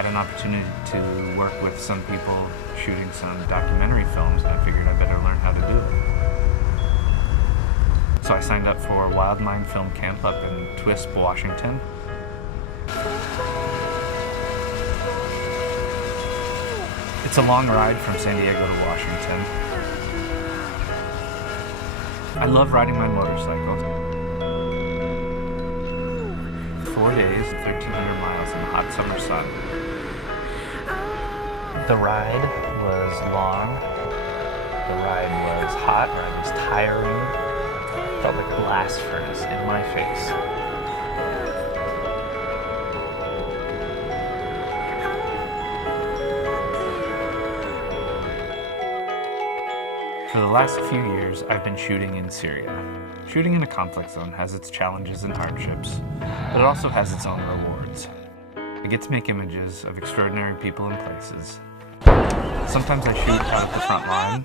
had an opportunity to work with some people shooting some documentary films, and I figured I better learn how to do it. So I signed up for Wild Mind Film Camp up in Twisp, Washington. It's a long ride from San Diego to Washington. I love riding my motorcycle. 4 days, 1,300 miles in the hot summer sun. The ride was long. The ride was hot. The ride was tiring. It felt like a blast furnace in my face. For the last few years, I've been shooting in Syria. Shooting in a conflict zone has its challenges and hardships, but it also has its own rewards. I get to make images of extraordinary people and places. Sometimes I shoot out at the front line,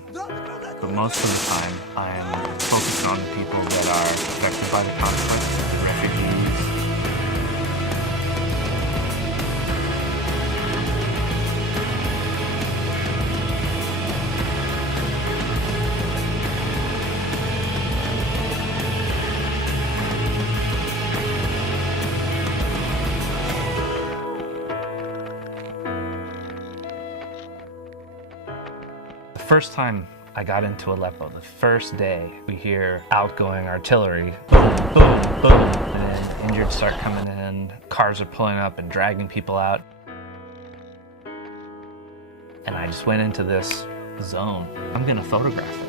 but most of the time I'm focused on the people that are affected by the conflict, refugees. The first time I got into Aleppo, the first day, we hear outgoing artillery, boom, boom, boom, and then injured start coming in, cars are pulling up and dragging people out. And I just went into this zone. I'm gonna photograph it.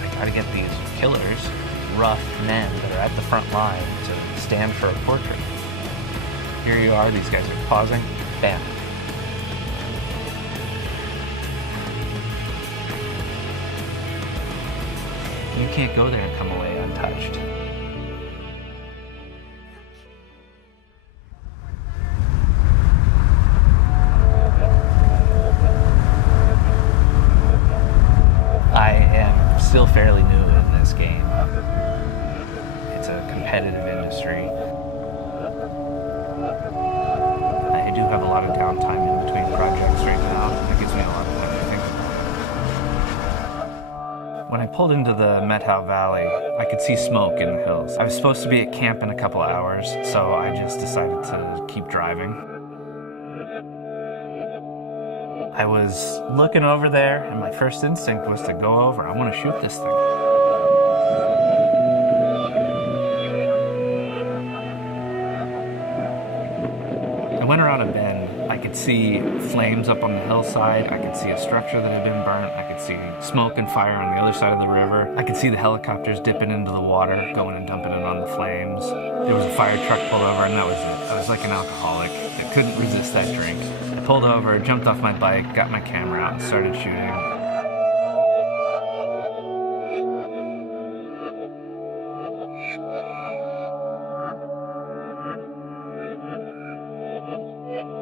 I gotta get these killers, rough men that are at the front line to stand for a portrait. Here you are, these guys are pausing. Bam. You can't go there and come away untouched. I am still fairly new in this game. It's a competitive industry. I do have a lot of downtime in between projects right now. That gives me a lot of time to think about. When I pulled into the Methow Valley, I could see smoke in the hills. I was supposed to be at camp in a couple hours, so I just decided to keep driving. I was looking over there, and my first instinct was to go over. I want to shoot this thing. I went around a bend. I could see flames up on the hillside. I could see a structure that had been burnt. I could see smoke and fire on the other side of the river. I could see the helicopters dipping into the water, going and dumping it on the flames. There was a fire truck pulled over, and that was it. I was like an alcoholic that couldn't resist that drink. I pulled over, jumped off my bike, got my camera out, and started shooting.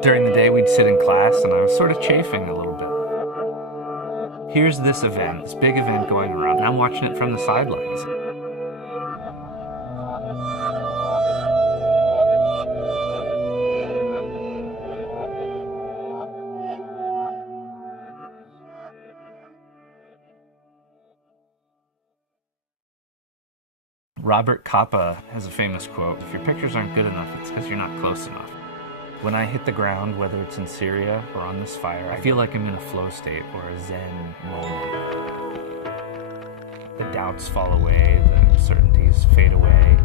During the day, we'd sit in class, and I was sort of chafing a little bit. Here's this event, this big event going around, and I'm watching it from the sidelines. Robert Capa has a famous quote, "If your pictures aren't good enough, it's because you're not close enough." When I hit the ground, whether it's in Syria or on this fire, I feel like I'm in a flow state or a Zen moment. The doubts fall away, the certainties fade away.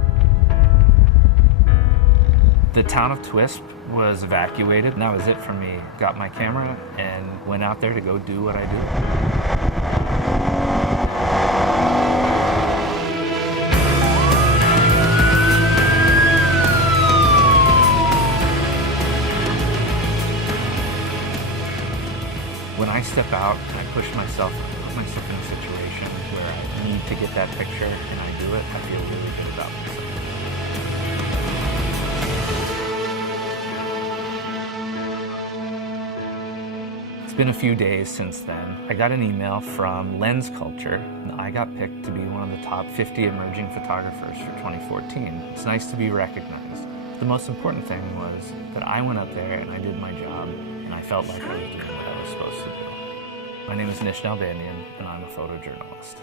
The town of Twisp was evacuated, and that was it for me. Got my camera and went out there to go do what I do. When I step out and I push myself, put myself in a situation where I need to get that picture and I do it, I feel really good about myself. It's It's been a few days since then. I got an email from Lens Culture, and I got picked to be one of the top 50 emerging photographers for 2014. It's nice to be recognized. The most important thing was that I went up there and I did my job, and I felt like I was doing what I was supposed to do. My name is Nish Nalbandian, and I'm a photojournalist.